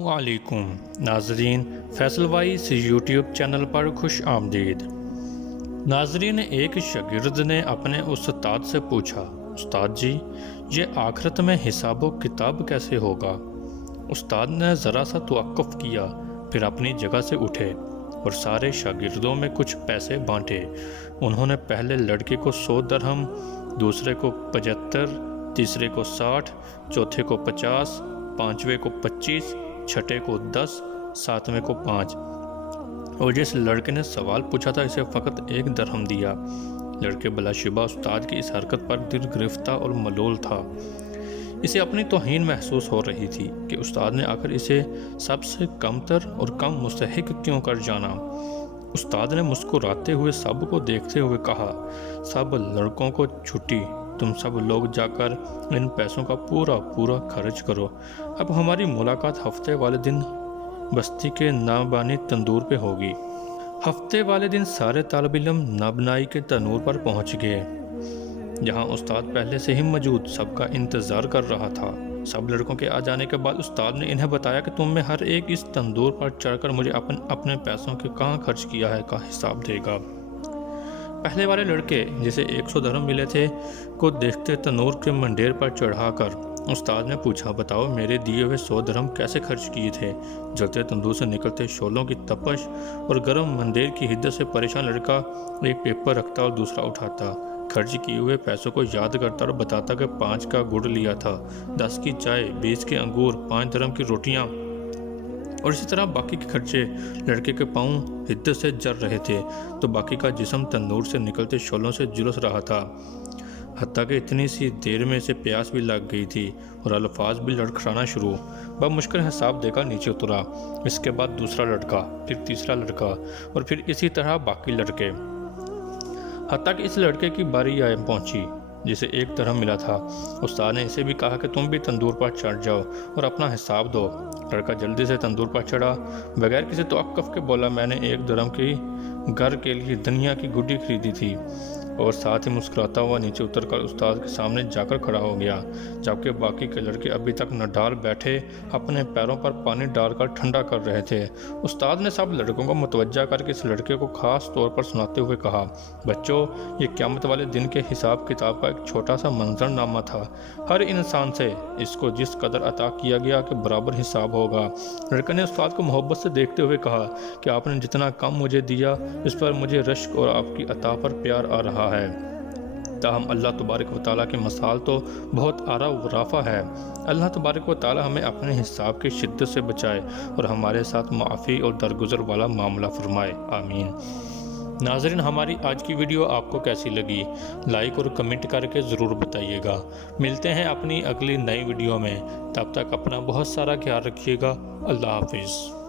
वालेकुम नाजरीन, Faisal vice YouTube channel पर खुश आमदीद। नाजरीन, एक शागिर्द ने अपने उस्ताद से पूछा, उस्ताद जी, ये आखिरत में हिसाब किताब कैसे होगा? उस्ताद ने ज़रा सा तवक्कुफ़ किया, फिर अपनी जगह से उठे और सारे शागिर्दों में कुछ पैसे बांटे। उन्होंने पहले लड़के को 100 दरहम, दूसरे को 75, तीसरे को 60, चौथे को 50, पाँचवें को 25, छठे को 10, सातवें को 5। और जिस लड़के ने सवाल पूछा था इसे फ़कत 1 दरहम दिया। लड़के बलाशुबा उस्ताद की इस हरकत पर दिल गिरफ्तार और मलोल था। इसे अपनी तौहीन महसूस हो रही थी कि उस्ताद ने आकर इसे सबसे कमतर और कम मुस्तहिक क्यों कर जाना। उस्ताद ने मुस्कुराते हुए सब को देखते हुए कहा, सब लड़कों को छुट्टी, तुम सब लोग जाकर इन पैसों का पूरा पूरा खर्च करो। अब हमारी मुलाकात हफ्ते वाले दिन बस्ती के नाबानी तंदूर पे होगी। हफ्ते वाले दिन सारे तालिब इल्म नाबनाई के तनूर पर पहुंच गए, जहां उस्ताद पहले से ही मौजूद सबका इंतज़ार कर रहा था। सब लड़कों के आ जाने के बाद उस्ताद ने इन्हें बताया कि तुम में हर एक इस तंदूर पर चढ़कर मुझे अपने पैसों के कहाँ खर्च किया है का हिसाब देगा। पहले वाले लड़के, जिसे 100 दरहम मिले थे, को देखते तनूर के मंडेर पर चढ़ाकर उस्ताद ने पूछा, बताओ मेरे दिए हुए 100 दरहम कैसे खर्च किए थे? जलते तंदूर से निकलते शोलों की तपश और गर्म मंडेर की हिद्दत से परेशान लड़का एक पेपर रखता और दूसरा उठाता, खर्च किए हुए पैसों को याद करता और बताता कि 5 का गुड़ लिया था, 10 की चाय, 20 के अंगूर, 5 दरहम की रोटियां, और इसी तरह बाकी के खर्चे। लड़के के पाँव हिद्दत से जल रहे थे तो बाकी का जिस्म तंदूर से निकलते शोलों से झुलस रहा था। हत्ता कि इतनी सी देर में से प्यास भी लग गई थी और अल्फाज भी लड़खड़ाना शुरू। वह मुश्किल हिसाब देकर नीचे उतरा। इसके बाद दूसरा लड़का, फिर तीसरा लड़का और फिर इसी तरह बाकी लड़के, हत्ता कि इस लड़के की बारी आए पहुंची जिसे 1 दरहम मिला था। उस्ताद ने इसे भी कहा कि तुम भी तंदूर पर चढ़ जाओ और अपना हिसाब दो। लड़का जल्दी से तंदूर पर चढ़ा, बगैर किसी तवक्कुफ़ के बोला, मैंने 1 दरहम की घर के लिए दुनिया की गुड्डी खरीदी थी, और साथ ही मुस्कुराता हुआ नीचे उतरकर उस्ताद के सामने जाकर खड़ा हो गया, जबकि बाकी के लड़के अभी तक नडाल बैठे अपने पैरों पर पानी डालकर ठंडा कर रहे थे। उस्ताद ने सब लड़कों को मुतवज्जा करके इस लड़के को खास तौर पर सुनाते हुए कहा, बच्चों, ये क़यामत वाले दिन के हिसाब किताब का एक छोटा सा मंजरनामा था। हर इंसान से इसको जिस कदर अता किया गया के बराबर हिसाब होगा। लड़के ने उस्ताद को मोहब्बत से देखते हुए कहा कि आपने जितना कम मुझे दिया, इस पर मुझे रश्क और आपकी अता पर प्यार आ रहा है। ताहम अल्लाह तबारक व तआला की मसाल तो बहुत आरा व राफा है। अल्लाह तबारक व तआला हमें अपने हिसाब की शिद्दत से बचाए और हमारे साथ माफ़ी और दरगुजर वाला मामला फरमाए, आमीन। नाज़रीन, हमारी आज की वीडियो आपको कैसी लगी? लाइक और कमेंट करके ज़रूर बताइएगा। मिलते हैं अपनी अगली नई वीडियो में, तब तक अपना बहुत सारा ख्याल रखिएगा। अल्लाह हाफिज़।